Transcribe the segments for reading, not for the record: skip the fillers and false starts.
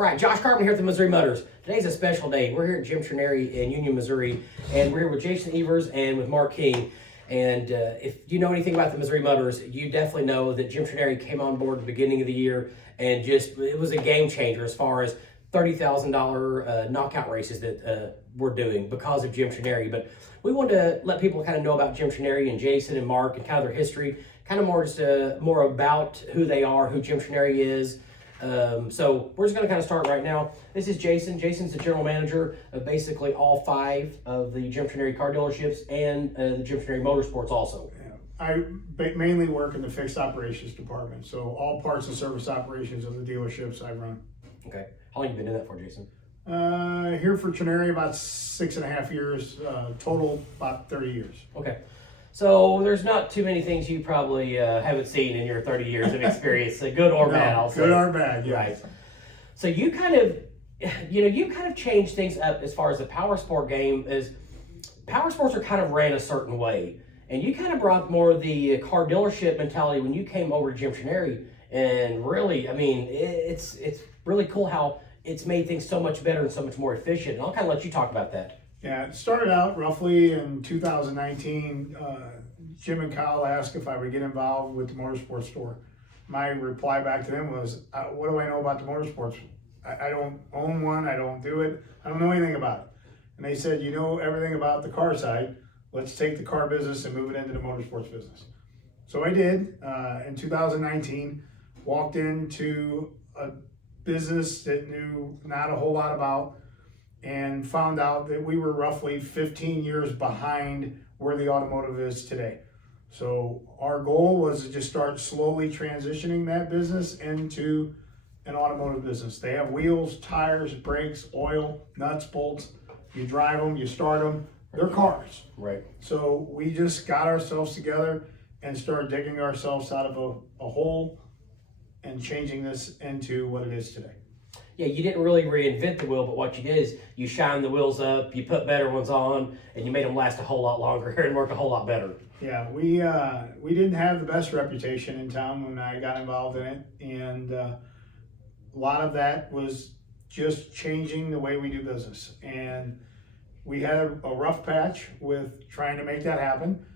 All right, Josh Carpenter here at the Missouri Motors. Today's a special day. We're here at Jim Trenary in Union, Missouri, and we're here with Jason Evers and with Mark King. And if you know anything about the Missouri Motors, you definitely know that Jim Trenary came on board at the beginning of the year and it was a game changer as far as $30,000 knockout races that we're doing because of Jim Trenary. But we wanted to let people kind of know about Jim Trenary and Jason and Mark and kind of their history, kind of more about who they are, who Jim Trenary is. So we're just going to kind of start right now. This is Jason. Jason's the general manager of basically all 5 of the Jim Trenary car dealerships and the Jim Trenary Motorsports also. Yeah. I mainly work in the fixed operations department, so all parts and service operations of the dealerships I run. Okay. How long have you been doing that for, Jason? Here for Trenary about 6.5 years, total about 30 years. Okay. So there's not too many things you probably haven't seen in your 30 years of experience, good or bad, I'll say. Good or bad, yes. Right. So you kind of changed things up as far as the power sport game is. Power sports are kind of ran a certain way, and you kind of brought more of the car dealership mentality when you came over to Jim Trenary. And really, I mean, it's really cool how it's made things so much better and so much more efficient. And I'll kind of let you talk about that. Yeah, it started out roughly in 2019. Jim and Kyle asked if I would get involved with the motorsports store. My reply back to them was, what do I know about the motorsports? I don't own one, I don't do it, I don't know anything about it. And they said, you know everything about the car side, let's take the car business and move it into the motorsports business. So I did, in 2019, walked into a business that knew not a whole lot about, and found out that we were roughly 15 years behind where the automotive is today. So our goal was to just start slowly transitioning that business into an automotive business. They have wheels, tires, brakes, oil, nuts, bolts. You drive them, you start them. They're cars. Right. So we just got ourselves together and started digging ourselves out of a hole and changing this into what it is today. Yeah, you didn't really reinvent the wheel, but what you did is you shined the wheels up, you put better ones on, and you made them last a whole lot longer and work a whole lot better. Yeah, we didn't have the best reputation in town when I got involved in it, and a lot of that was just changing the way we do business. And we had a rough patch with trying to make that happen.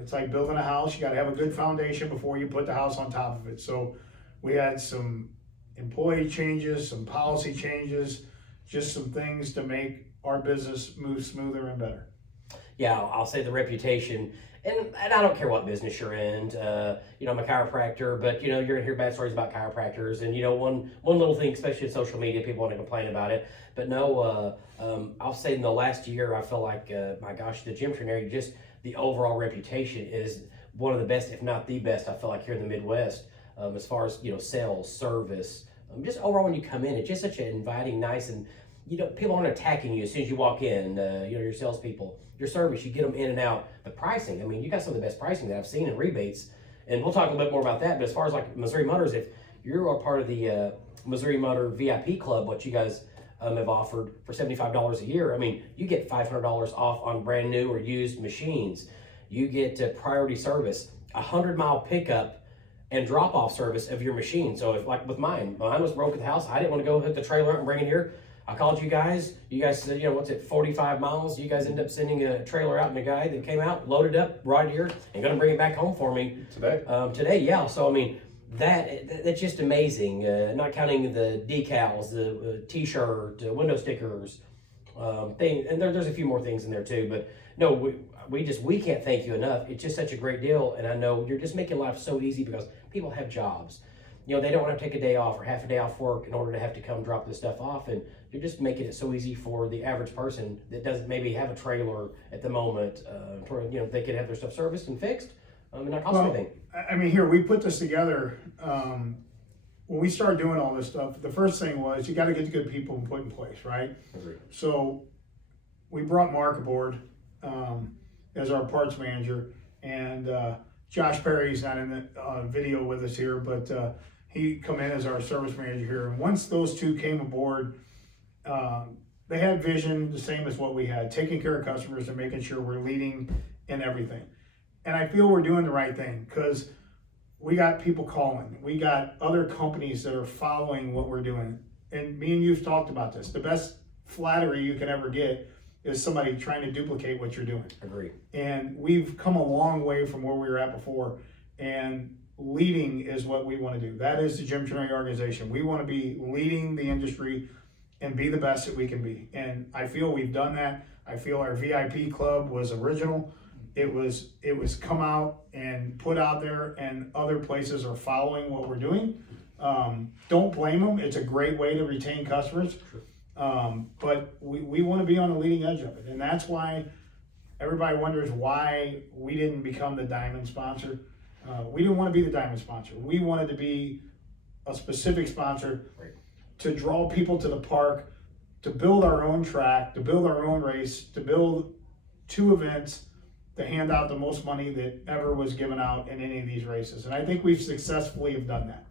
It's like building a house. You got to have a good foundation before you put the house on top of it. So we had some employee changes, some policy changes, just some things to make our business move smoother and better. Yeah, I'll say the reputation, and I don't care what business you're in. I'm a chiropractor, but you're gonna hear bad stories about chiropractors, and one little thing, especially in social media, people want to complain about it. But no, I'll say in the last year, I feel like, my gosh, the Jim Trenary, just the overall reputation is one of the best, if not the best. I feel like here in the Midwest, as far as sales, service. Just overall, when you come in, it's just such an inviting, nice, and people aren't attacking you as soon as you walk in. Your salespeople, your service, you get them in and out. The pricing, I mean, you got some of the best pricing that I've seen in rebates, and we'll talk a little bit more about that. But as far as like Missouri Motors, if you're a part of the Missouri Motor VIP Club, what you guys have offered for $75 a year, I mean, you get $500 off on brand new or used machines. You get priority service, 100-mile pickup and drop-off service of your machine. So if, like with mine was broke at the house, I didn't want to go hook the trailer up and bring it here. I called you guys said, 45 miles, you guys ended up sending a trailer out, and a guy that came out, loaded up, brought it here, and gonna bring it back home for me. Today, yeah. So I mean, that's just amazing, not counting the decals, the t-shirt, window stickers, and there's a few more things in there too, but no, we can't thank you enough. It's just such a great deal, and I know you're just making life so easy because people have jobs. They don't want to take a day off or half a day off work in order to have to come drop this stuff off, and you're just making it so easy for the average person that doesn't maybe have a trailer at the moment, they can have their stuff serviced and fixed and not cost anything. I mean, here, we put this together. When we started doing all this stuff, the first thing was you got to get the good people and put in place, right? Agreed. So we brought Mark aboard as our parts manager, and Josh Perry's not in the video with us here, but he come in as our service manager here. And once those two came aboard, they had vision the same as what we had, taking care of customers and making sure we're leading in everything. And I feel we're doing the right thing because we got people calling. We got other companies that are following what we're doing. and me and you've talked about this, the best flattery you can ever get is somebody trying to duplicate what you're doing. Agreed. And we've come a long way from where we were at before, and leading is what we want to do. That is the Jim Trenary organization. We want to be leading the industry and be the best that we can be. And I feel we've done that. I feel our VIP club was original. It was come out and put out there, and other places are following what we're doing. Don't blame them. It's a great way to retain customers. But we want to be on the leading edge of it. And that's why everybody wonders why we didn't become the diamond sponsor. We didn't want to be the diamond sponsor. We wanted to be a specific sponsor to draw people to the park, to build our own track, to build our own race, to build 2 events, to hand out the most money that ever was given out in any of these races. And I think we've successfully have done that.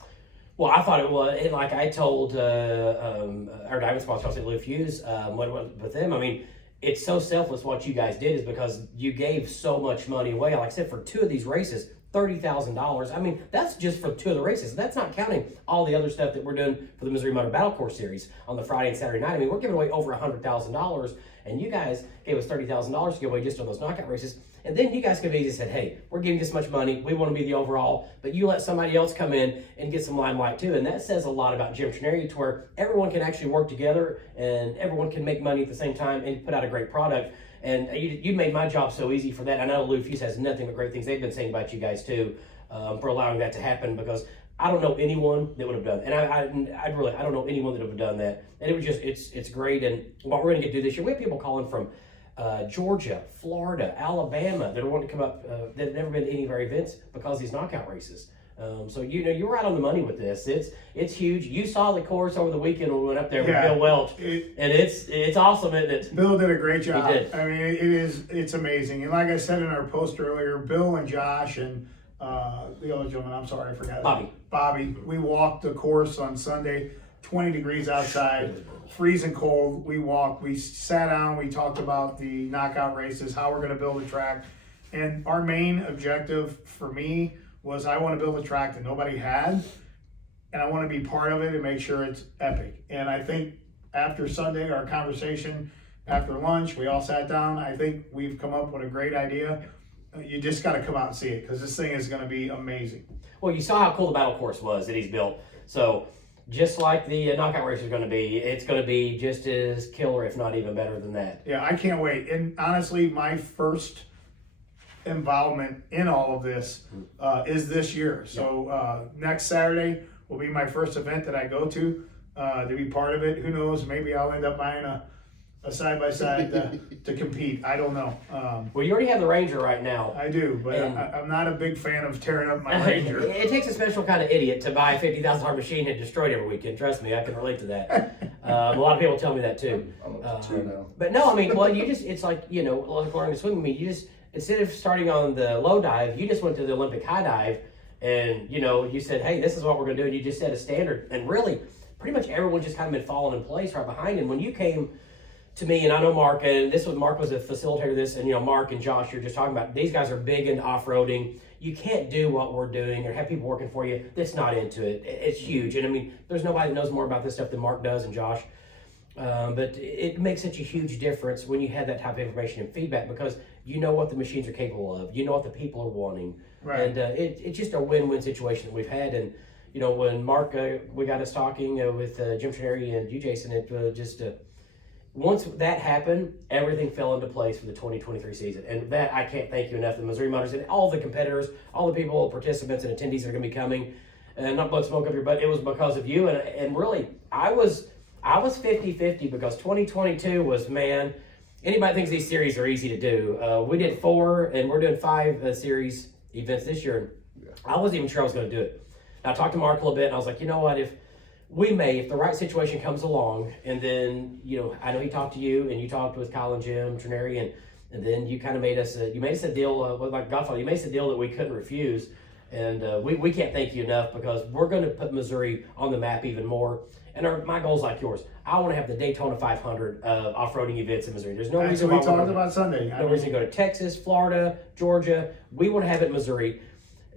Well, I thought it was, and like I told our diamond sponsor, St. Louis Fuse, with them, I mean, it's so selfless what you guys did is because you gave so much money away. Like I said, for 2 of these races, $30,000. I mean, that's just for 2 of the races. That's not counting all the other stuff that we're doing for the Missouri Motor Battle Course Series on the Friday and Saturday night. I mean, we're giving away over $100,000, and you guys gave us $30,000 to give away just on those knockout races. And then you guys could have easily said, hey, we're giving this much money. We want to be the overall, but you let somebody else come in and get some limelight too. And that says a lot about Jim Trenary, to where everyone can actually work together and everyone can make money at the same time and put out a great product. And you made my job so easy for that. I know Lou Fuse has nothing but great things they've been saying about you guys too, for allowing that to happen, because I don't know anyone that would have done, and I don't know anyone that would have done that. And it was just, it's great. And what we're going to get to this year, we have people calling from Georgia, Florida, Alabama that are wanting to come up that have never been to any of our events because of these knockout races. So you were right on the money with this. It's huge. You saw the course over the weekend when we went up there with Bill Welch, and it's awesome, isn't it? Bill did a great job. He did. I mean, it's amazing. And like I said in our post earlier, Bill and Josh and the other gentleman, I'm sorry, I forgot. Bobby. We walked the course on Sunday, 20 degrees outside, freezing cold. We sat down, we talked about the knockout races, how we're going to build a track. And our main objective for me was I want to build a track that nobody had, and I want to be part of it and make sure it's epic. And I think after Sunday, our conversation after lunch, we all sat down. I think we've come up with a great idea. You just got to come out and see it, because this thing is going to be amazing. Well, you saw how cool the battle course was that he's built. So just like the knockout race is going to be, it's going to be just as killer, if not even better than that. Yeah, I can't wait. And honestly, my first involvement in all of this is this year. So next Saturday will be my first event that I go to be part of it. Who knows? Maybe I'll end up buying a side-by-side to compete. I don't know. Well, you already have the Ranger right now. I do, but I'm not a big fan of tearing up my Ranger. It takes a special kind of idiot to buy a $50,000 machine and destroy it every weekend. Trust me, I can relate to that. A lot of people tell me that too. I'm up to 2 now. But no, I mean, well, it's like, like learning to swim. I mean, you just, instead of starting on the low dive, you just went to the Olympic high dive, and you said, hey, this is what we're going to do, and you just set a standard. And really, pretty much everyone just kind of been falling in place right behind. And when you came to me, and I know Mark, and Mark was a facilitator of this, and Mark and Josh, you're just talking about, these guys are big into off-roading. You can't do what we're doing or have people working for you that's not into it. It's huge. And I mean, there's nobody that knows more about this stuff than Mark does and Josh. But it makes such a huge difference when you have that type of information and feedback, because you know what the machines are capable of. You know what the people are wanting. Right. And it's just a win-win situation that we've had. And, when Mark, we got us talking with Jim Trenary and you, Jason, it just... once that happened, everything fell into place for the 2023 season. And that, I can't thank you enough. The Missouri Motors and all the competitors, all the people, participants, and attendees that are going to be coming. And not blowing smoke up your butt, it was because of you. And really, I was 50-50, because 2022 was, man, anybody thinks these series are easy to do. We did 4, and we're doing 5 series events this year. I wasn't even sure I was going to do it. And I talked to Mark a little bit, and I was like, you know what, if the right situation comes along, and then, I know he talked to you, and you talked with Kyle and Jim Trenary, and then you kind of made us a deal, like Godfather, you made us a deal that we couldn't refuse. And we can't thank you enough, because we're going to put Missouri on the map even more. And my goal's like yours. I want to have the Daytona 500 off-roading events in Missouri. There's no reason why we talked about Sunday. No reason to go to Texas, Florida, Georgia. We want to have it in Missouri.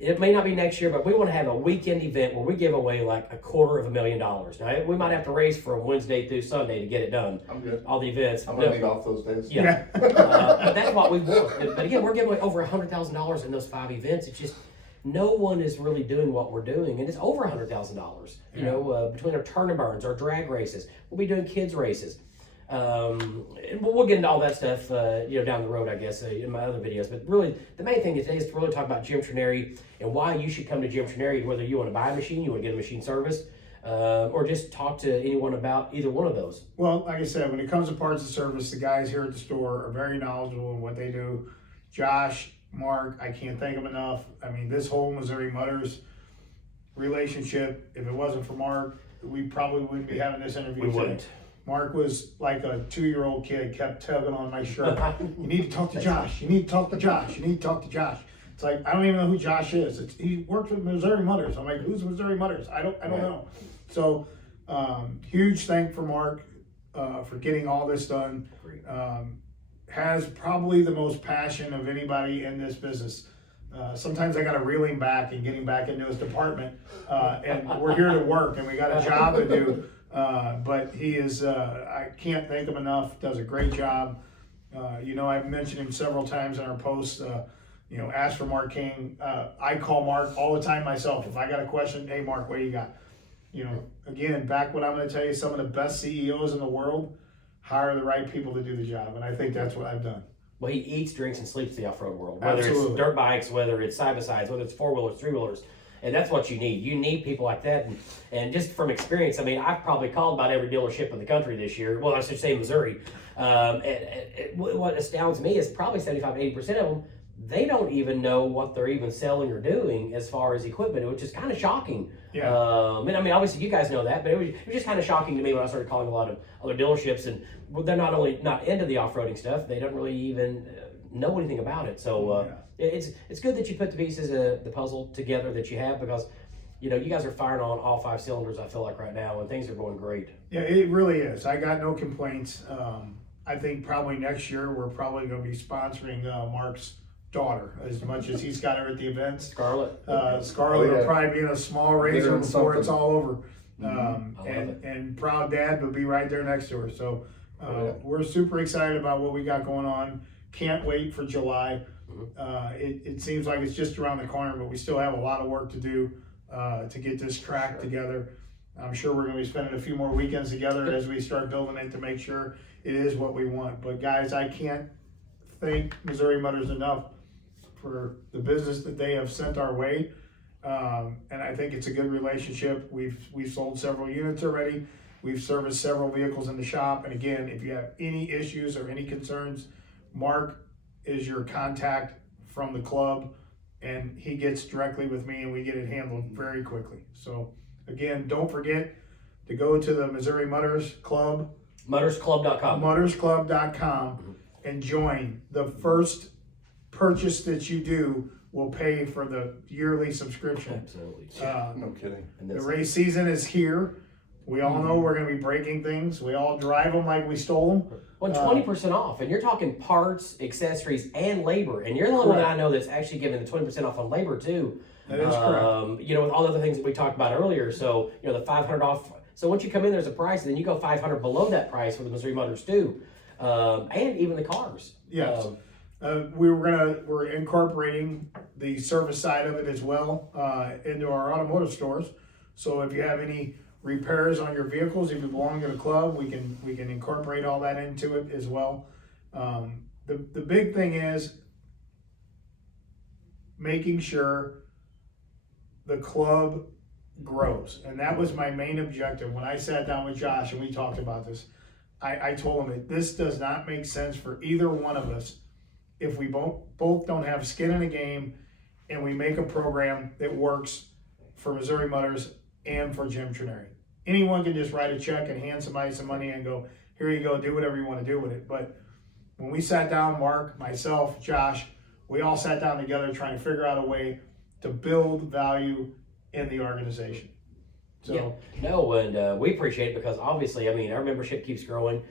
It may not be next year, but we want to have a weekend event where we give away like $250,000. Now, we might have to race from Wednesday through Sunday to get it done. I'm good. All the events. I'm gonna leave off those days. Yeah. But that's what we want. But again, we're giving away over $100,000 in those 5 events. It's just no one is really doing what we're doing, and it's over $100,000. You know, between our turn and burns, our drag races, we'll be doing kids races. And we'll get into all that stuff, down the road, I guess, in my other videos. But really, the main thing today is to really talk about Jim Trenary and why you should come to Jim Trenary, whether you want to buy a machine, you want to get a machine service, or just talk to anyone about either one of those. Well, like I said, when it comes to parts and service, the guys here at the store are very knowledgeable in what they do. Josh, Mark, I can't thank them enough. I mean, this whole Missouri Mutters relationship, if it wasn't for Mark, we probably wouldn't be having this interview We today. wouldn't. Mark was like a 2-year-old kid, kept tugging on my shirt. You need to talk to Josh. You need to talk to Josh. You need to talk to Josh. It's like, I don't even know who Josh is. He works with Missouri Mutters. I'm like, who's Missouri Mutters? I don't know. So, huge thank for Mark for getting all this done. Has probably the most passion of anybody in this business. Sometimes I got to reel him back and get him back into his department. And we're here to work and we got a job to do. But he is, I can't thank him enough, does a great job. I've mentioned him several times in our posts, ask for Mark King. I call Mark all the time myself. If I got a question, hey Mark, what do you got? Again, back what I'm going to tell you, some of the best CEOs in the world hire the right people to do the job. And I think that's what I've done. Well, he eats, drinks, and sleeps the off-road world. Whether Absolutely. it's dirt bikes, whether it's side-by-sides, whether it's four-wheelers, three-wheelers. And that's what you need. You need people like that. And just from experience, I mean, I've probably called about every dealership in the country this year. Well, I should say Missouri. What astounds me is probably 75 to 80% of them, they don't even know what they're even selling or doing as far as equipment, which is kind of shocking. Yeah. Obviously you guys know that, but it was just kind of shocking to me when I started calling a lot of other dealerships, and they're not only not into the off-roading stuff, they don't really even know anything about it. So it's good that you put the pieces of the puzzle together that you have, because you guys are firing on all 5 cylinders, I feel like, right now, and things are going great. Yeah, it really is. I got no complaints. I think probably next year we're probably going to be sponsoring Mark's daughter, as much as he's got her at the events. Scarlett. Scarlett will probably be in a small razor before it's all over. it. And proud dad will be right there next to her. So we're super excited about what we got going on. Can't wait for July. It seems like it's just around the corner, but we still have a lot of work to do to get this track together. I'm sure we're going to be spending a few more weekends together as we start building it to make sure it is what we want. But guys, I can't thank Missouri Mutters enough for the business that they have sent our way. And I think it's a good relationship. We've sold several units already. We've serviced several vehicles in the shop. And again, if you have any issues or any concerns, Mark is your contact from the club, and he gets directly with me and we get it handled very quickly. So again, don't forget to go to the Missouri Mutters Club, Muttersclub.com. muttersclub.com, and join. The first purchase that you do will pay for the yearly subscription. Absolutely. No kidding. The race season is here. We all know we're going to be breaking things. We all drive them like we stole them. Well, 20% off, and you're talking parts, accessories, and labor. And you're the only one that I know that's actually giving the 20% off on labor too. That is correct. With all the other things that we talked about earlier. So, the 500 off. So once you come in, there's a price, and then you go 500 below that price for the Missouri Mutters too, and even the cars. Yes. We're incorporating the service side of it as well into our automotive stores. So if you have any repairs on your vehicles, if you belong to the club, we can incorporate all that into it as well. The big thing is making sure the club grows, and that was my main objective. When I sat down with Josh and we talked about this, I told him that this does not make sense for either one of us if we both don't have skin in the game, and we make a program that works for Missouri Mutters and for Jim Trenary. Anyone can just write a check and hand somebody some money and go, here you go, do whatever you want to do with it. But when we sat down, Mark, myself, Josh, we all sat down together trying to figure out a way to build value in the organization. So we appreciate it, because obviously, our membership keeps growing.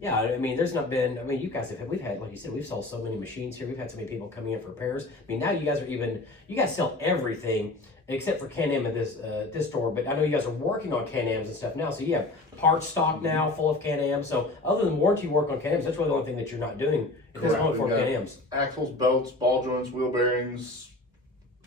Yeah, I mean, there's not been. I mean, you guys we've had, like you said, we've sold so many machines here. We've had so many people coming in for repairs. I mean, now you guys you guys sell everything except for Can-Am at this store. But I know you guys are working on Can-Ams and stuff now. So you have parts stock now full of Can-Am. So other than warranty work on Can-Ams, that's really the only thing that you're not doing. Is only for Can-Ams. Axles, belts, ball joints, wheel bearings,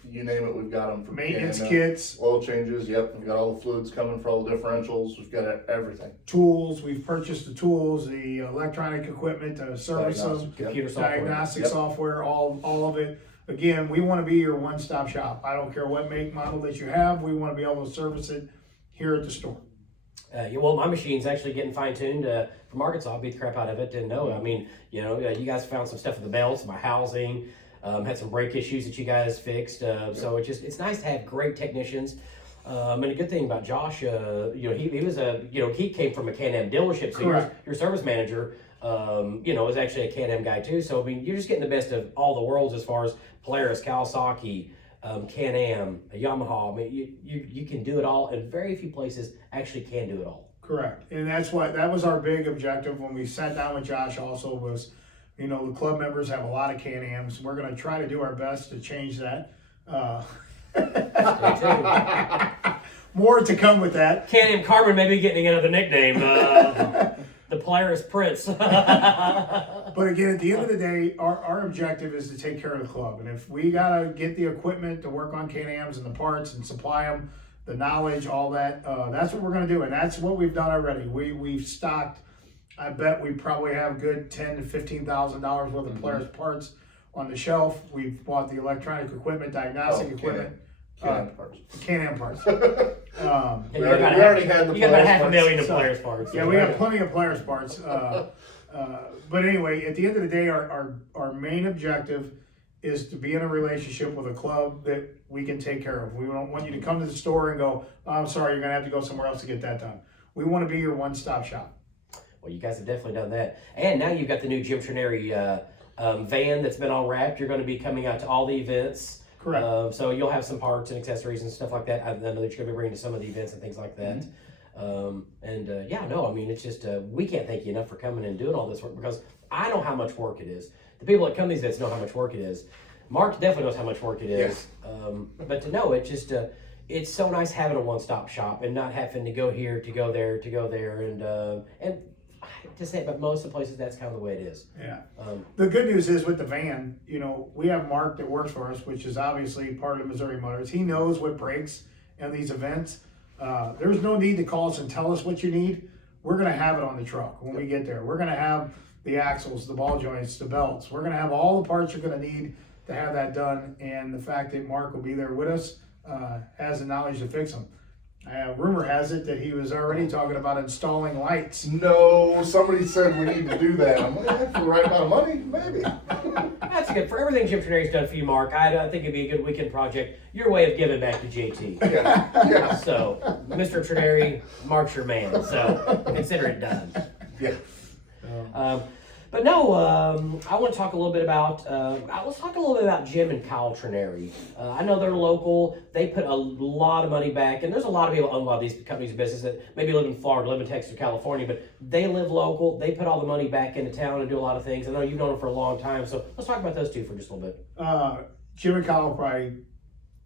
you name it, we've got them. For Maintenance Can-Am. kits, Oil changes, yep. We've got all the fluids coming for all the differentials. We've got everything. tools. We've purchased the tools, the electronic equipment to service them, Diagnostic, yep. Computer software. diagnostic Yep. software, all of it. Again, we want to be your one-stop shop. I don't care what make model that you have. We want to be able to service it here at the store. Yeah, well, my machine's actually getting fine-tuned from Arkansas. I beat the crap out of it. Didn't know. I mean, you guys found some stuff with the belts, my housing, had some brake issues that you guys fixed. So it's nice to have great technicians. And a good thing about Josh, he was he came from a Can-Am dealership, so your service manager, is actually a Can-Am guy too. So I mean, you're just getting the best of all the worlds as far as Polaris, Kawasaki, Can-Am, Yamaha. I mean, you can do it all, and very few places actually can do it all. Correct. And that was our big objective when we sat down with Josh also was, the club members have a lot of Can-Ams. We're going to try to do our best to change that. More to come with that. Can-Am Carbon may be getting another nickname, the Polaris Prince. But again, at the end of the day, our objective is to take care of the club. And if we got to get the equipment to work on Can-Ams and the parts and supply them, the knowledge, all that, that's what we're going to do. And that's what we've done already. We've stocked, I bet we probably have good $10,000 to $15,000 worth of Polaris parts on the shelf. We've bought the electronic equipment, diagnostic equipment. Can-Am parts. Can-Am parts. We already had the You got about Polaris $500,000 of So, Polaris parts. Yeah, we have plenty of Polaris parts. But anyway, at the end of the day, our main objective is to be in a relationship with a club that we can take care of. We don't want you to come to the store and go, oh, I'm sorry, you're going to have to go somewhere else to get that done. We want to be your one-stop shop. Well, you guys have definitely done that. And now you've got the new Jim Trenary van that's been all wrapped. You're going to be coming out to all the events. Correct. So you'll have some parts and accessories and stuff like that. I know that you're going to be bringing to some of the events and things like that. It's just, we can't thank you enough for coming and doing all this work, because I know how much work it is. The people that come to these events know how much work it is. Mark definitely knows how much work it is. But to know it, just it's so nice having a one-stop shop and not having to go here, to go there, and to say it, but most of the places that's kind of the way it is. Yeah. The good news is with the van, we have Mark that works for us, which is obviously part of Missouri Motors. He knows what breaks in these events. There's no need to call us and tell us what you need. We're going to have it on the truck when we get there. We're going to have the axles, the ball joints, the belts. We're going to have all the parts you're going to need to have that done. And the fact that Mark will be there with us has the knowledge to fix them. Rumor has it that he was already talking about installing lights. No, somebody said we need to do that. I'm like, for the right amount of money, maybe. That's good. For everything Jim Trenary's done for you, Mark, I think it'd be a good weekend project. Your way of giving back to JT. Yeah. So, Mr. Trenary, Mark's your man. So, consider it done. Yeah. But no, I want to talk a little bit about. Let's talk a little bit about Jim and Kyle Trenary. I know they're local. They put a lot of money back, and there's a lot of people own a lot of these companies and businesses that maybe live in Florida, live in Texas or California, but they live local. They put all the money back into town and do a lot of things. I know you've known them for a long time, so let's talk about those two for just a little bit. Jim and Kyle are probably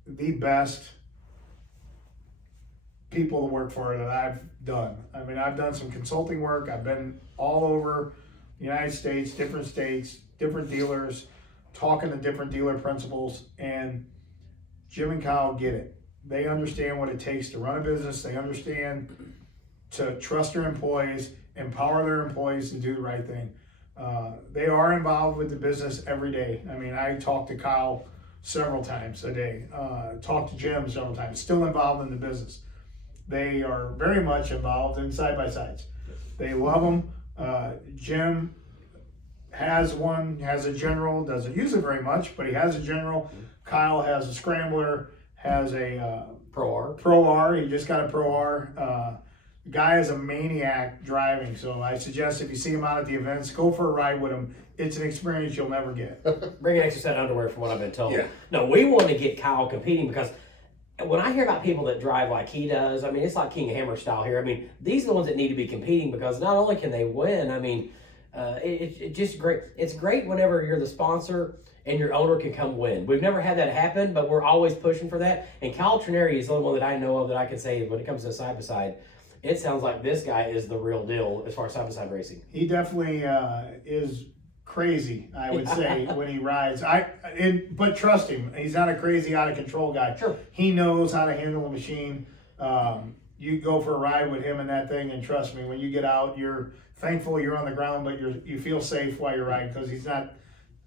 the best people to work for that I've done. I mean, I've done some consulting work. I've been all over the United States, different dealers, talking to different dealer principals, and Jim and Kyle get it. They understand what it takes to run a business. They understand to trust their employees, empower their employees to do the right thing. They are involved with the business every day. I mean, I talk to Kyle several times a day, talk to Jim several times, still involved in the business. They are very much involved in side-by-sides. They love them. Jim has a general, doesn't use it very much, but he has a general. Kyle has a scrambler, has a Pro R. He just got a Pro R. The guy is a maniac driving, so I suggest if you see him out at the events, go for a ride with him. It's an experience you'll never get. Bring an extra set of underwear from what I've been told. Yeah. No, we want to get Kyle competing because when I hear about people that drive like he does, I mean, it's like King of Hammer style here. I mean, these are the ones that need to be competing because not only can they win, I mean, it's just great. It's great whenever you're the sponsor and your owner can come win. We've never had that happen, but we're always pushing for that. And Kyle Trenary is the only one that I know of that I can say when it comes to side-by-side, it sounds like this guy is the real deal as far as side-by-side racing. He definitely is crazy, I would say, when he rides. But trust him, he's not a crazy, out of control guy. Sure. He knows how to handle a machine. You go for a ride with him in that thing, and trust me, when you get out, you're thankful you're on the ground, but you feel safe while you're riding because he's not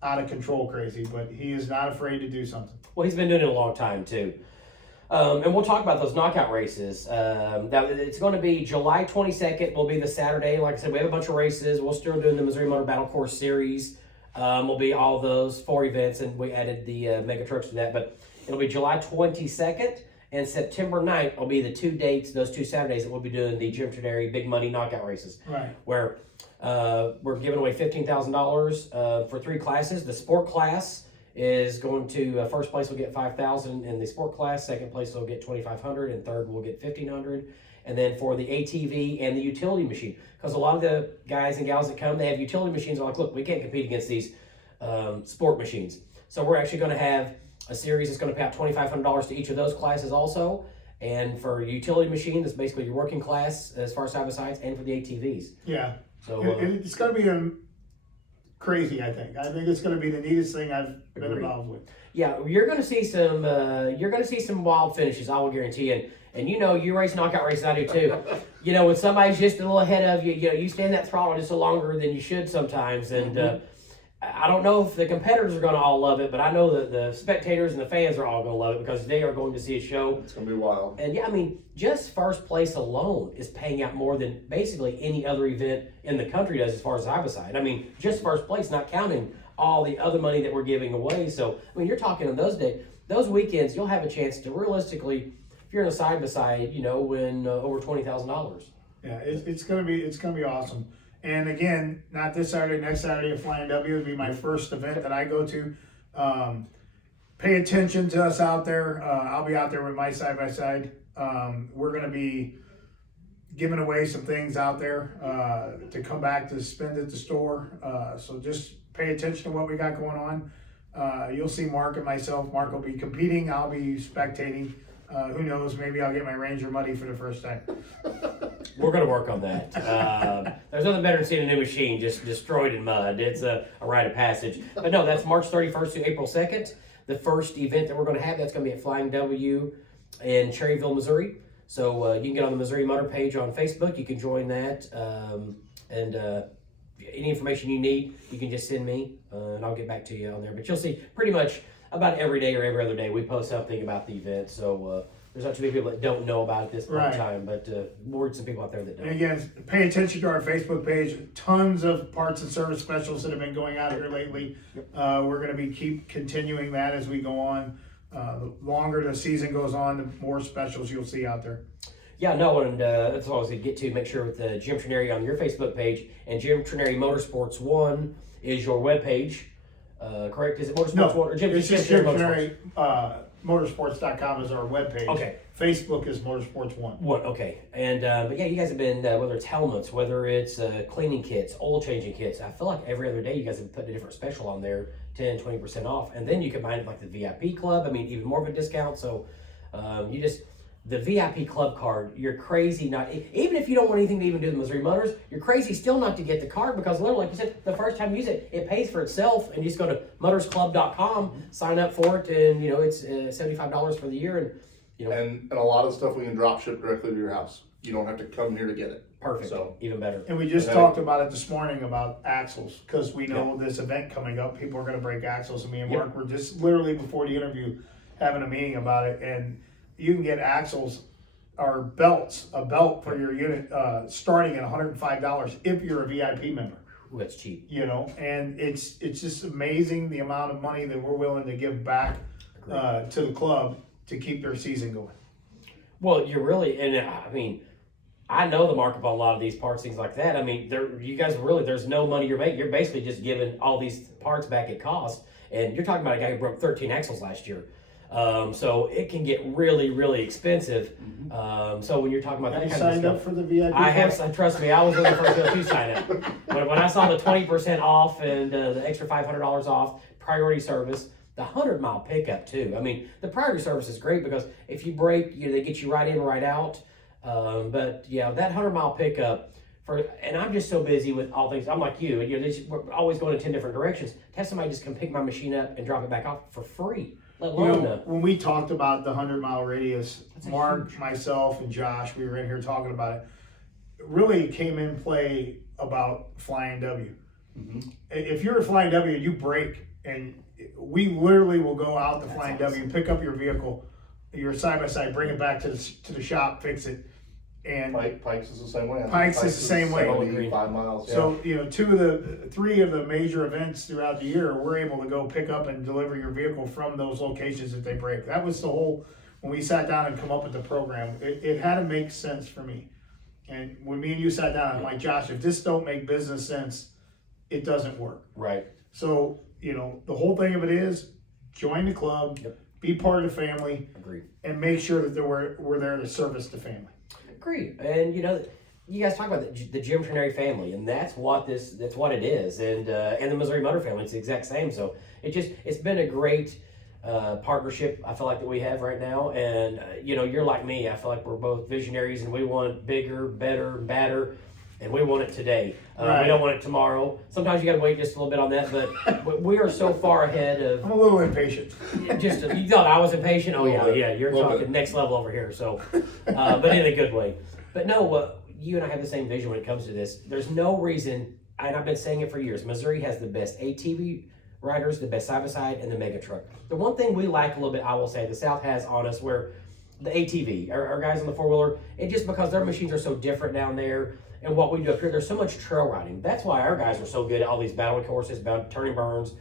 out of control crazy, but he is not afraid to do something. Well, he's been doing it a long time too. And we'll talk about those knockout races. It's going to be July 22nd will be the Saturday. Like I said, we have a bunch of races. We're still doing the Missouri Motor Battle Course Series. Will be all those 4 events, and we added the mega trucks to that. But it'll be July 22nd and September 9th will be the 2 dates, those 2 Saturdays that we'll be doing the Jim Trenary Big Money Knockout races. Right. Where we're giving away $15,000 for 3 classes. The sport class is going to first place will get $5,000 in the sport class, second place will get $2,500, and third will get $1,500. And then for the ATV and the utility machine, because a lot of the guys and gals that come, they have utility machines. They're like, look, we can't compete against these sport machines. So we're actually going to have a series that's going to pay out $2,500 to each of those classes also. And for utility machine, that's basically your working class as far as side-by-sides, and for the ATVs. Yeah. So it's going to be crazy, I think. I think it's going to be the neatest thing I've been involved with. Yeah, you're going to see some wild finishes, I will guarantee you. And you race knockout races, I do too. When somebody's just a little ahead of you, you stand that throttle just a longer than you should sometimes. And I don't know if the competitors are going to all love it, but I know that the spectators and the fans are all going to love it because they are going to see a show. It's going to be wild. And yeah, I mean, just first place alone is paying out more than basically any other event in the country does as far as side-by-side. I mean, just first place, not counting all the other money that we're giving away. So, I mean, you're talking on those days, those weekends, you'll have a chance to realistically, if you're in a side-by-side, win over $20,000. Yeah, it's gonna be awesome. And again, not this Saturday, next Saturday at Flying W will be my first event that I go to. Pay attention to us out there. I'll be out there with my side-by-side. We're gonna be giving away some things out there to come back to spend at the store. So just pay attention to what we got going on. You'll see Mark and myself. Mark will be competing. I'll be spectating. Who knows? Maybe I'll get my Ranger muddy for the first time. We're going to work on that. There's nothing better than seeing a new machine just destroyed in mud. It's a rite of passage. But no, that's March 31st to April 2nd. The first event that we're going to have, that's going to be at Flying W in Cherryville, Missouri. So you can get on the Missouri Motor page on Facebook. You can join that. Any information you need, you can just send me, and I'll get back to you on there. But you'll see pretty much about every day or every other day we post something about the event. So there's not too many people that don't know about it this point in time, but we'll reach some people out there that don't. And again, pay attention to our Facebook page. Tons of parts and service specials that have been going out here lately. Yep. We're going to be keep continuing that as we go on. The longer the season goes on, the more specials you'll see out there. Yeah, no, and that's all I was going to get to. Make sure with Jim Trenary on your Facebook page, and Jim Trenary Motorsports 1 is your webpage. Correct? Is it Motorsports 1 or Jim Trenary Motorsports.com is our webpage. Okay. Facebook is Motorsports 1. Okay. And but yeah, you guys have been whether it's helmets, whether it's cleaning kits, oil changing kits. I feel like every other day you guys have put a different special on there, 10-20% off, and then you combine it with like the VIP club. I mean, even more of a discount. So the VIP club card, you're crazy not, even if you don't want anything to even do with Missouri Motors, you're crazy still not to get the card because literally, like you said, the first time you use it, it pays for itself, and you just go to motorsclub.com, sign up for it, and it's $75 for the year, and and a lot of stuff we can drop ship directly to your house. You don't have to come here to get it. Perfect. So even better. And we just talked about it this morning about axles because we know this event coming up, people are going to break axles, and me and Mark were just literally before the interview having a meeting about it, and you can get axles or belts, a belt for your unit starting at $105 if you're a VIP member. Ooh, that's cheap. And it's just amazing the amount of money that we're willing to give back to the club to keep their season going. Well, you're really, and I mean, I know the markup on a lot of these parts, things like that. I mean, you guys really, there's no money you're making. You're basically just giving all these parts back at cost. And you're talking about a guy who broke 13 axles last year. So it can get really, really expensive. So when you're talking about Have that you kind of signed up stuff, for the VIP? I have. Trust me, I was one of the first people to sign up. When I saw the 20% off and the extra $500 off, priority service, the 100-mile pickup too. I mean, the priority service is great because if you break, they get you right in, right out. But yeah, that 100-mile pickup. And I'm just so busy with all things. I'm like you. We're always going in 10 different directions. To have somebody just come pick my machine up and drop it back off for free. Let alone When we talked about the 100-mile radius, Mark, myself, and Josh, we were in here talking about it. It really came in play about Flying W. If you're a Flying W, you break, and we literally will go out to Flying W, pick up your vehicle, your side by side, bring it back to the shop, fix it. And Pikes is the same way. Pikes is the same way. 75 miles. Yeah. So, 3 of the major events throughout the year, we're able to go pick up and deliver your vehicle from those locations if they break. That was the whole, when we sat down and come up with the program, it had to make sense for me. And when me and you sat down, I'm like, Josh, if this don't make business sense, it doesn't work. Right. So, the whole thing of it is join the club, be part of the family, Agreed. and make sure that we're there to service the family. Agree. And you guys talk about the Jim Trenary family, and that's what it is. And the Missouri Motor family, it's the exact same. So it's been a great partnership, I feel like, that we have right now. And you're like me. I feel like we're both visionaries, and we want bigger, better, badder, and we want it today. Right. We don't want it tomorrow. Sometimes you got to wait just a little bit on that, but we are so far ahead of. I'm a little impatient. You thought I was impatient? Oh yeah, you're talking bit. next level over here. So, but in a good way. But no, you and I have the same vision when it comes to this. There's no reason, and I've been saying it for years. Missouri has the best ATV riders, the best side-by-side, and the mega truck. The one thing we lack a little bit, I will say, the South has on us, where the ATV, our guys on the four-wheeler, it just because their machines are so different down there. And what we do up here, there's so much trail riding. That's why our guys are so good at all these battling courses, turning burns,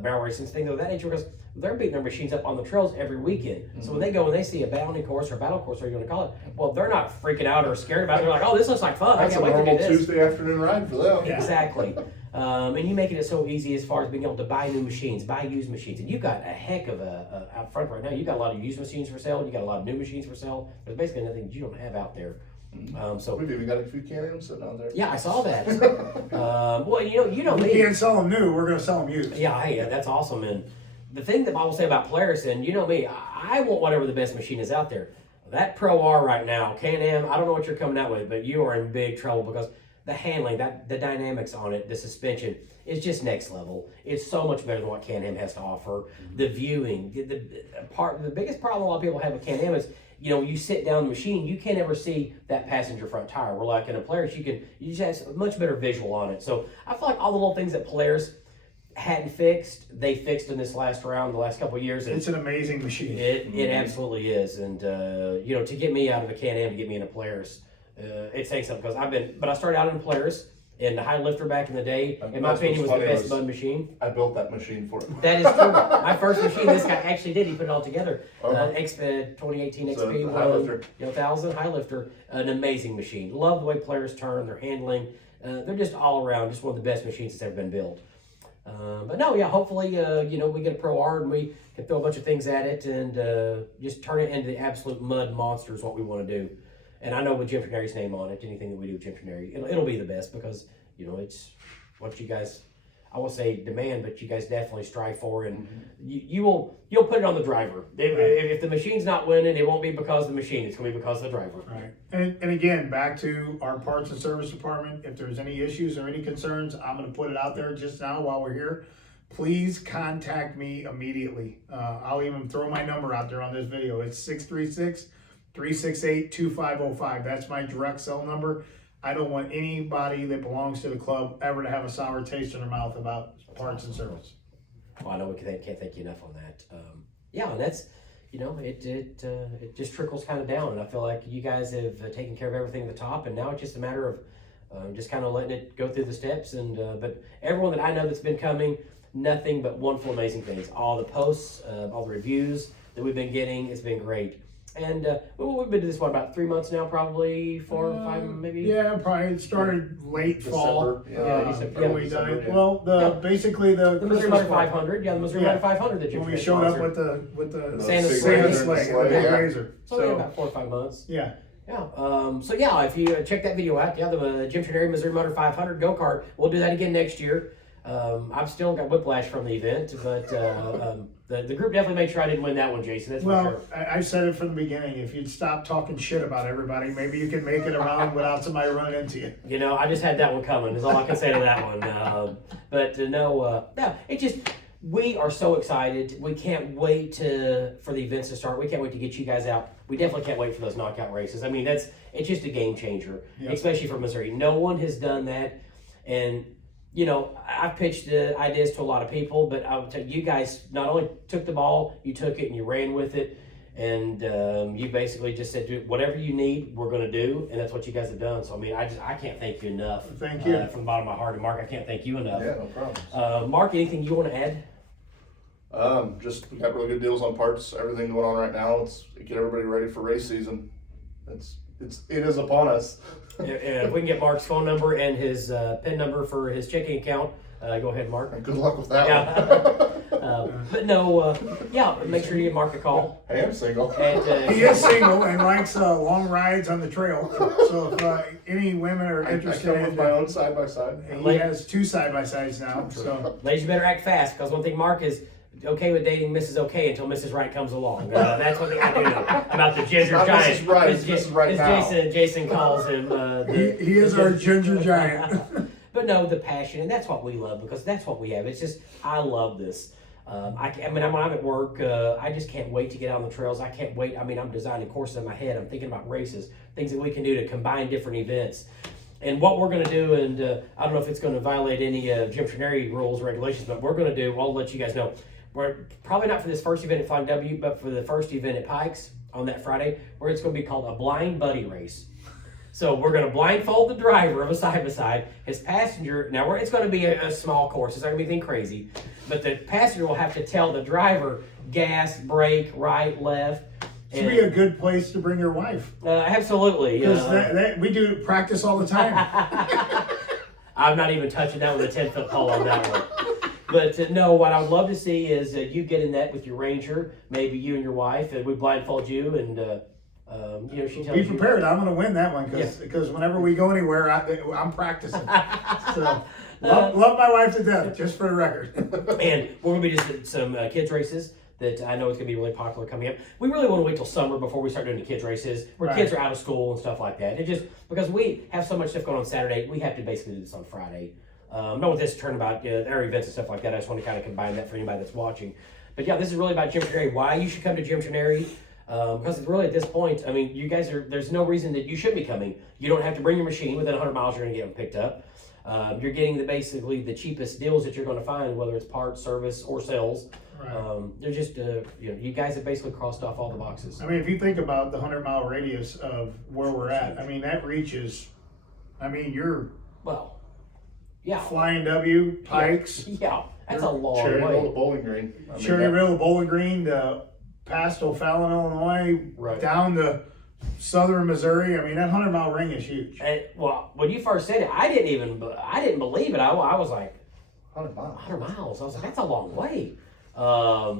barrel racing, things of that nature, because they're beating their machines up on the trails every weekend. So when they go and they see a battling course or a battle course, or you want to call it, well, they're not freaking out or scared about it. They're like, oh, this looks like fun. That's I a can't wait to do normal this. Tuesday afternoon ride for them. Yeah. Exactly. And you making it so easy as far as being able to buy new machines, buy used machines. And you've got a heck of out front right now. You've got a lot of used machines for sale. You got a lot of new machines for sale. There's basically nothing you don't have out there. So We've even got a few Can-Ams sitting out there. yeah, I saw that. Well, you know We me. can't sell them new. We're going to sell them used. Yeah, hey, that's awesome. And the thing that I will say about Polaris, and you know me, I want whatever the best machine is out there. That Pro R right now, Can-Am, I don't know what you're coming out with, but you are in big trouble because the handling, the dynamics on it, the suspension is just next level. It's so much better than what Can-Am has to offer. The viewing, the biggest problem a lot of people have with Can-Am is, you sit down the machine, you can't ever see that passenger front tire. Where like in a Polaris, you just have a much better visual on it. So I feel like all the little things that Polaris hadn't fixed, they fixed in this last round, the last couple of years. And It's an amazing machine. it absolutely is. And to get me out of a Can-Am to get me in a Polaris, it takes something, because but I started out in a Polaris in the high lifter back in the day. In my That's opinion, was what's the funny best bud machine. I built that machine for it. That is true. My first machine, this guy actually did. He put it all together. Uh-huh. 2018 So, XP, high lifter. 1000 high lifter, an amazing machine. Love the way Polaris turn, their handling. They're just all around, just one of the best machines that's ever been built. But no, yeah, hopefully, we get a Pro R and we can throw a bunch of things at it and just turn it into the absolute mud monster is what we want to do. And I know with Jim Trenary's name on it, anything that we do with Jim Trenary, it'll be the best, because it's what you guys, I will say demand, but you guys definitely strive for, and you'll put it on the driver. If the machine's not winning, it won't be because of the machine. It's going to be because of the driver. Right. And again, back to our parts and service department, if there's any issues or any concerns, I'm going to put it out there just now while we're here. Please contact me immediately. I'll even throw my number out there on this video. It's 636-368-2505. That's my direct cell number. I don't want anybody that belongs to the club ever to have a sour taste in their mouth about parts and service. Well, I know we can't thank you enough on that. And that's, it just trickles kind of down, and I feel like you guys have taken care of everything at the top, and now it's just a matter of just kind of letting it go through the steps. And but everyone that I know that's been coming, nothing but wonderful, amazing things. All the posts, all the reviews that we've been getting, it's been great. And we've been doing this, about 3 months now, probably 4 or 5, maybe? Yeah, probably it started late fall. December. Early December, done. yeah. Well, basically the The Missouri Christmas Motor one. 500, the Missouri Yeah. Motor 500 that Jim When we Trenary showed up sponsored. with the Santa Santa sleigh. sleigh, the big Yeah. razor. So, about 4 or 5 months. Yeah. Yeah. So yeah, if you check that video out, yeah, the Jim Trenary Missouri Motor 500 go-kart, we'll do that again next year. I've still got whiplash from the event, but the group definitely made sure I didn't win that one, Jason. That's for Well, sure. I said it from the beginning. If you'd stop talking shit about everybody, maybe you could make it around without somebody running into you. You know, I just had that one coming. Is all I can say to that one. No, it just, we are so excited. We can't wait for the events to start. We can't wait to get you guys out. We definitely can't wait for those knockout races. I mean, it's just a game changer, Yep. especially for Missouri. No one has done that, and you know, I've pitched ideas to a lot of people, but I would tell you, you guys not only took the ball, you took it and you ran with it, and you basically just said, "Dude, whatever you need, we're going to do," and that's what you guys have done. So I mean, I can't thank you enough. Thank you. From the bottom of my heart, and Mark, I can't thank you enough. Yeah, no problem. Mark, anything you want to add? Just we got really good deals on parts. Everything going on right now. It's get everybody ready for race season. It is upon us. If we can get Mark's phone number and his PIN number for his checking account, go ahead, Mark. Good luck with that one. But no, make sure you give Mark a call. I am single. And, He is single and likes long rides on the trail. So if any women are I interested come with my own side by side. he has 2 side-by-sides now. So ladies, you better act fast, because one thing Mark is okay with dating Mrs. Okay until Mrs. Right comes along. That's one thing I do know about the ginger Not giant. Mrs. Right, As it's Mrs. Right now. Jason calls him. he is our ginger giant. But no, the passion, and that's what we love, because that's what we have. It's just, I love this. I mean, when I'm at work, I just can't wait to get out on the trails. I can't wait. I mean, I'm designing courses in my head. I'm thinking about races, things that we can do to combine different events. And what we're going to do, and I don't know if it's going to violate any Jim Trenary rules, regulations, but we're going to do, I'll let you guys know. We're probably not for this first event at Flying W, but for the first event at Pikes on that Friday, where it's going to be called a blind buddy race. So we're going to blindfold the driver of a side-by-side, his passenger. Now, it's going to be a small course. It's not going to be anything crazy. But the passenger will have to tell the driver gas, brake, right, left. It should be a good place to bring your wife. Absolutely. Because we do practice all the time. I'm not even touching that with a 10-foot pole on that one. But no, what I would love to see is you get in that with your Ranger, maybe you and your wife, and we blindfold you, and she tells Be you. prepared. I'm going to win that one because whenever we go anywhere, I'm practicing. So love my wife to death, just for the record. And we're going to be just some kids races that I know it's going to be really popular coming up. We really want to wait till summer before we start doing the kids races, where kids are out of school and stuff like that. It just, because we have so much stuff going on Saturday, we have to basically do this on Friday. Not with this turnabout, our events and stuff like that. I just want to kind of combine that for anybody that's watching. But yeah, this is really about Jim Trenary. Why you should come to Jim Trenary. Because it's really at this point, I mean, you guys there's no reason that you should be coming. You don't have to bring your machine. Within 100 miles, you're going to get them picked up. You're getting basically the cheapest deals that you're going to find, whether it's parts, service, or sales. Right. They're just, you guys have basically crossed off all the boxes. I mean, if you think about the 100-mile radius of where we're at, I mean, that reaches, you're Flying W, Pikes, Yeah, that's a long way. Cherryville, Bowling Green. Cherryville, Bowling Green, to past O'Fallon, Illinois, down to southern Missouri. I mean, that 100-mile ring is huge. And, well, when you first said it, I didn't believe it. I was like, 100 miles. 100 miles. I was like, that's a long way. I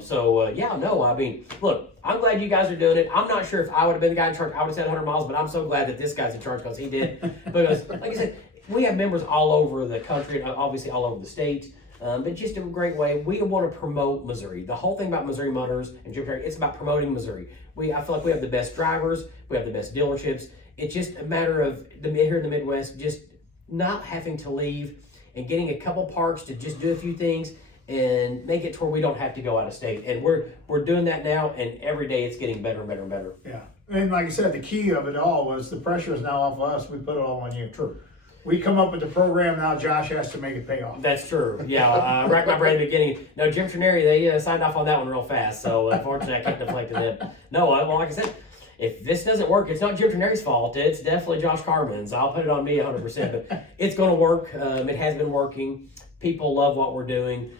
mean, look, I'm glad you guys are doing it. I'm not sure if I would have been the guy in charge. I would have said 100 miles, but I'm so glad that this guy's in charge because he did. Because, like I said, we have members all over the country, obviously all over the state. But just a great way. We want to promote Missouri. The whole thing about Missouri Motors and Jim Trenary, it's about promoting Missouri. I feel like we have the best drivers. We have the best dealerships. It's just a matter of here in the Midwest, just not having to leave and getting a couple parks to just do a few things and make it to where we don't have to go out of state. And we're doing that now, and every day it's getting better and better and better. Yeah. And like I said, the key of it all was the pressure is now off of us. We put it all on you. True. We come up with the program, now Josh has to make it pay off. That's true. Yeah, I racked my brain at the beginning. No, Jim Trenary, they signed off on that one real fast. So unfortunately, I kept deflecting them. No, well, like I said, if this doesn't work, it's not Jim Trenary's fault. It's definitely Josh Carman's. I'll put it on me 100%. But it's going to work. It has been working. People love what we're doing.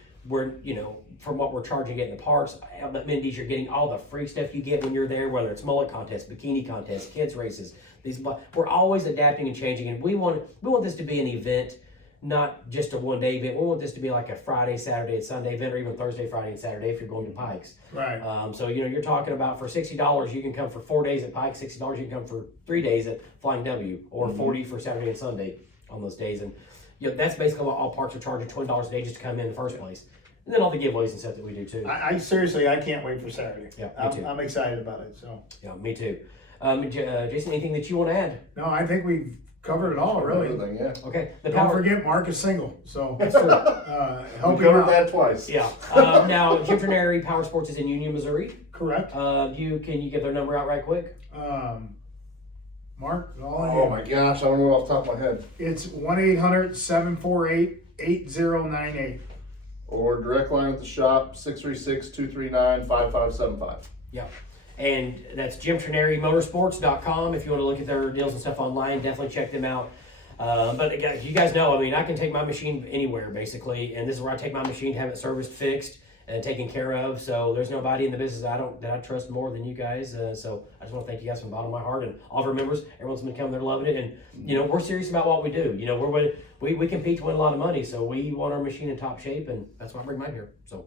from what we're charging to get in the parks, at Mindy's, you're getting all the free stuff you get when you're there, whether it's mullet contests, bikini contests, kids races. We're always adapting and changing, and we want this to be an event, not just a one-day event. We want this to be like a Friday, Saturday, and Sunday event, or even Thursday, Friday, and Saturday if you're going to Pikes. Right. So you're talking about for $60 you can come for 4 days at Pikes. $60 you can come for 3 days at Flying W, or $40 for Saturday and Sunday on those days. And that's basically what all parks are charging, $20 a day just to come in the first place. And then all the giveaways and stuff that we do too. I seriously, I can't wait for Saturday. Yeah, me too. I'm excited about it. So. Yeah, me too. Jason, anything that you want to add? No, I think we've covered it all, really. Everything, yeah. Okay. Don't forget, Mark is single, so That's true. help We him covered out. that twice. Yeah. Now, Jim Trenary Power Sports is in Union, Missouri. Correct. Can you give their number out right quick? Mark, all I Oh have. my gosh, I don't know off the top of my head. It's 1-800-748-8098. Or direct line at the shop, 636-239-5575. Yeah. And that's JimTrenaryMotorsports.com. If you want to look at their deals and stuff online, definitely check them out. But again, you guys know, I mean, I can take my machine anywhere basically, and this is where I take my machine to have it serviced, fixed, and taken care of. So there's nobody in the business that I trust more than you guys. So I just want to thank you guys from the bottom of my heart, and all of our members. Everyone's been coming there loving it, and we're serious about what we do. We compete to win a lot of money, so we want our machine in top shape, and that's why I bring mine here. So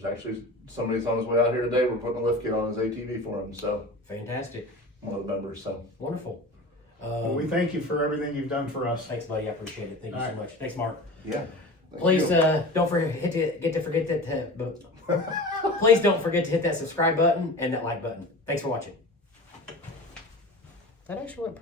There's actually somebody's on his way out here today. We're putting a lift kit on his ATV for him, so fantastic, one of the members. So wonderful. Well, we thank you for everything you've done for us. Thanks, buddy. I appreciate it. Thank you All so right. much. Thanks, Mark. yeah. Thank Please you. don't forget please don't forget to hit that subscribe button and that like button. Thanks for watching. That actually went pretty